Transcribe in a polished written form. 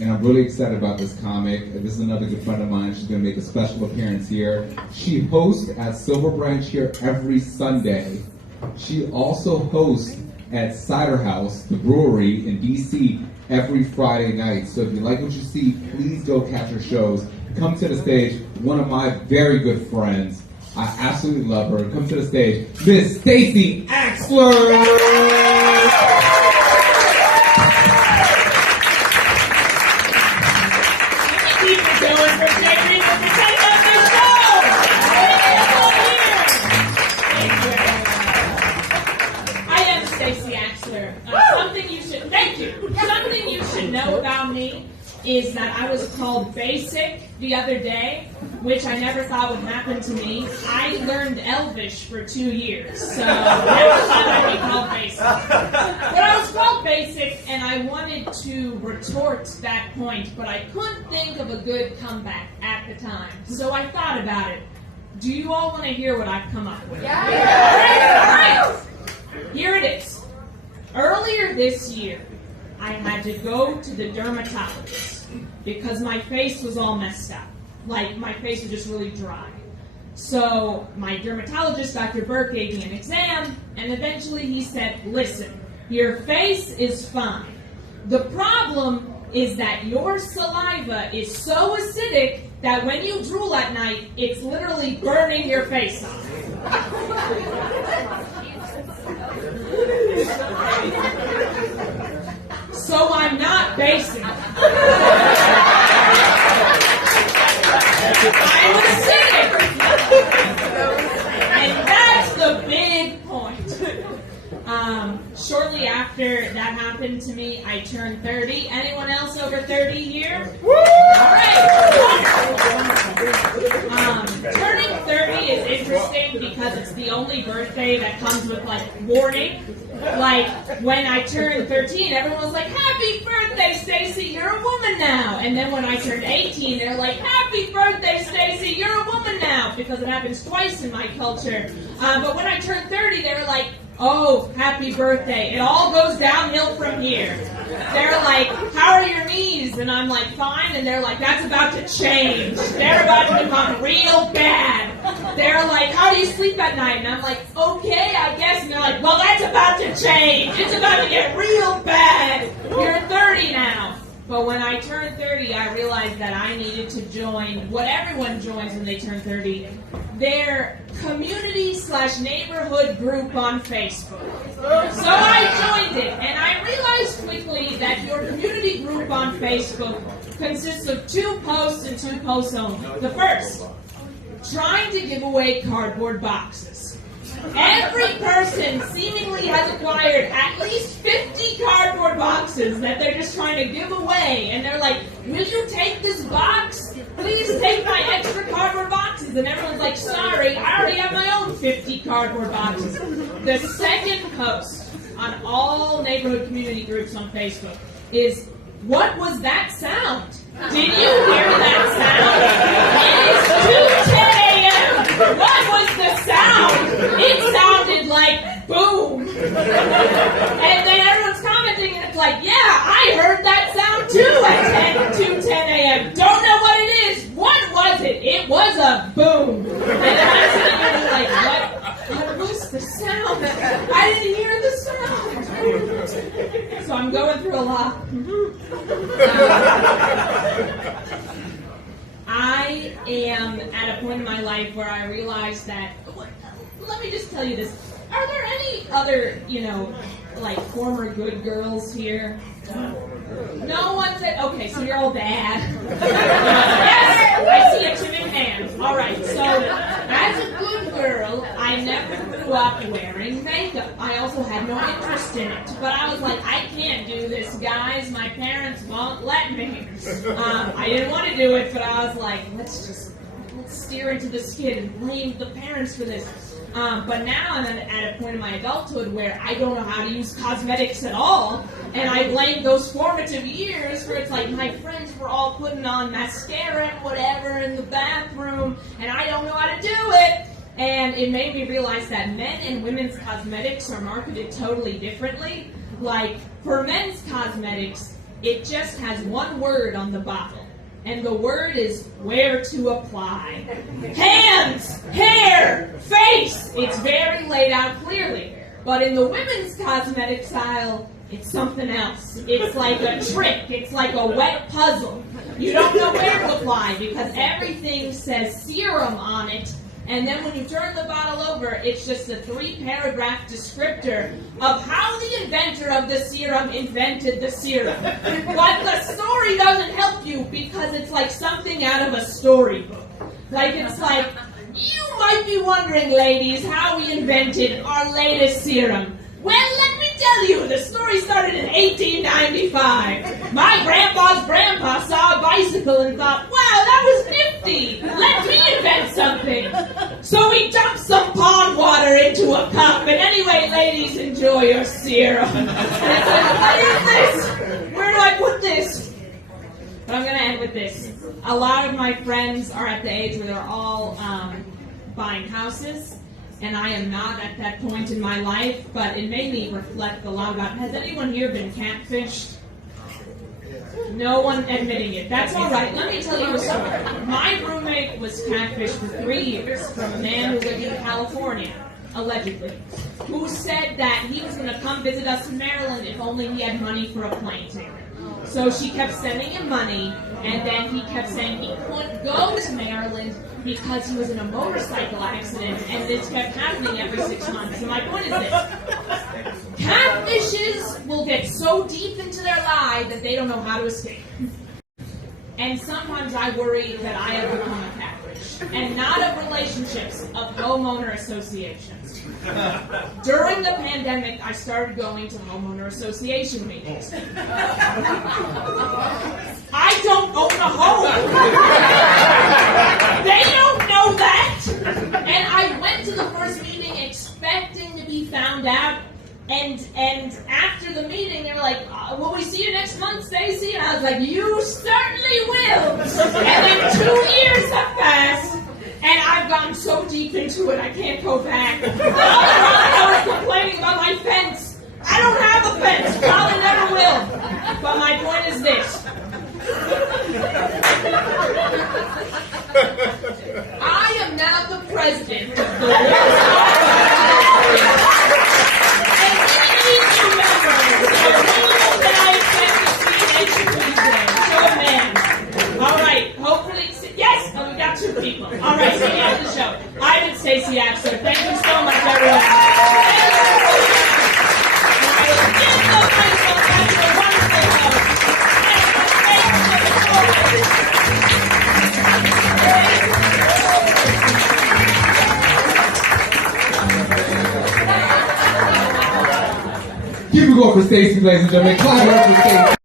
and I'm really excited about this comic. This is another good friend of mine. She's going to make a special appearance here. She hosts at Silver Branch here every Sunday. She also hosts at Cider House, the brewery in D.C., every Friday night. So if you like what you see, please go catch her shows. Come to the stage. One of my very good friends. I absolutely love her. Come to the stage, Miss Stacey Axler. Something you should know about me is that I was called basic the other day, which I never thought would happen to me. I learned Elvish for 2 years, so I never thought I'd be called basic. But I was called basic, and I wanted to retort that point, but I couldn't think of a good comeback at the time. So I thought about it. Do you all want to hear what I've come up with? Yeah. All right. Here it is. Earlier this year, I had to go to the dermatologist because my face was all messed up. Like, my face was just really dry. So my dermatologist, Dr. Burke, gave me an exam, and eventually he said, listen, your face is fine. The problem is that your saliva is so acidic that when you drool at night, it's literally burning your face off. So I'm not basic. I'm acidic. And that's the big point. Shortly after that happened to me, I turned 30. Anyone else over 30 here? Woo! All right. Turning 30 is interesting because it's the only birthday that comes with, like, warning. Like, when I turned 13, everyone was like, happy birthday, Stacey, you're a woman now. And then when I turned 18, they're like, happy birthday, Stacey, you're a woman now. Because it happens twice in my culture. But when I turned 30, they were like, oh, happy birthday. It all goes downhill from here. They're like, how are your knees? And I'm like, fine. And they're like, that's about to change. They're about to become real bad. They're like, how do you sleep at night? And I'm like, okay, I guess. And they're like, well, that's about to change. It's about to get real bad. You're 30 now. But when I turned 30, I realized that I needed to join what everyone joins when they turn 30, their community/neighborhood group on Facebook. So I joined it, and I realized quickly that your community group on Facebook consists of 2 posts and 2 posts only. The first, trying to give away cardboard boxes. Every person seemingly has acquired at least 50 cardboard boxes that they're just trying to give away. And they're like, will you take this box? Please take my extra cardboard boxes. And everyone's like, sorry, I already have my own 50 cardboard boxes. The second post on all neighborhood community groups on Facebook is, what was that sound? Did you hear that sound? It is 2:10 a.m. What was the sound? It sounded like boom. And then everyone's commenting, and it's like, yeah, I heard that sound too at 2:10 a.m. Don't know what it is. What was it? It was a boom. And then I'm sitting there like, what was the sound? I didn't hear the sound. So I'm going through a lot. I am at a point in my life where I realize that, let me just tell you this. Are there any other, like former good girls here? No one said, okay, so you're all bad. Yes, I see a timid hand. All right, so as a good girl, I never grew up wearing makeup. I also had no interest in it. But I was like, I can't do this, guys. My parents won't let me. I didn't want to do it, but I was like, let's steer into the skid and blame the parents for this. But now I'm at a point in my adulthood where I don't know how to use cosmetics at all, and I blame those formative years where it's like my friends were all putting on mascara and whatever in the bathroom, and I don't know how to do it. And it made me realize that men and women's cosmetics are marketed totally differently. Like, for men's cosmetics, It just has one word on the bottle, and the word is where to apply. Hands, hair, face. It's very laid out clearly. But in the women's cosmetic aisle, it's something else. It's like a trick. It's like a wet puzzle. You don't know where to apply because everything says serum on it. And then when you turn the bottle over, it's just a 3-paragraph descriptor of how the inventor of the serum invented the serum. But the story doesn't help you because it's like something out of a storybook. Like it's like, you might be wondering, ladies, how we invented our latest serum. Well, let me tell you, the story started in 1895. My grandpa's grandpa saw a bicycle and thought, wow, that was nifty. Let me invent something. So he dumped some pond water into a cup. And anyway, ladies, enjoy your serum. And it's like, what is this? Where do I put this? But I'm going to end with this. A lot of my friends are at the age where they're all buying houses. And I am not at that point in my life, but it made me reflect a lot about, has anyone here been catfished? No one admitting it. That's all right. Let me tell you a story. My roommate was catfished for 3 years from a man who lived in California, allegedly, who said that he was going to come visit us in Maryland if only he had money for a plane ticket. So she kept sending him money, and then he kept saying he couldn't go to Maryland because he was in a motorcycle accident, and this kept happening every 6 months. So my point is this. Catfishes will get so deep into their lie that they don't know how to escape. And sometimes I worry that I have become a catfish, and not of relationships, of homeowner associations. During the pandemic, I started going to homeowner association meetings. I don't own a home. They don't know that. And I went to the first meeting expecting to be found out. And after the meeting, they were like, will we see you next month, Stacy? And I was like, you certainly will. And then 2 years have passed. And I've gotten so deep into it, I can't go back. I was complaining about my fence. I don't have a fence. Probably never will. But my point is this. I am now the president of the world. And we need new members. So we know that I expect to see Tuesday. Show of hands. All right. Hopefully, yes. Oh, we got 2 people. All right. So the end of the show. I've been Stacey Axter. Thank you so much, everyone. Keep it going for Stacey, ladies and gentlemen. Clap it up for Stacey.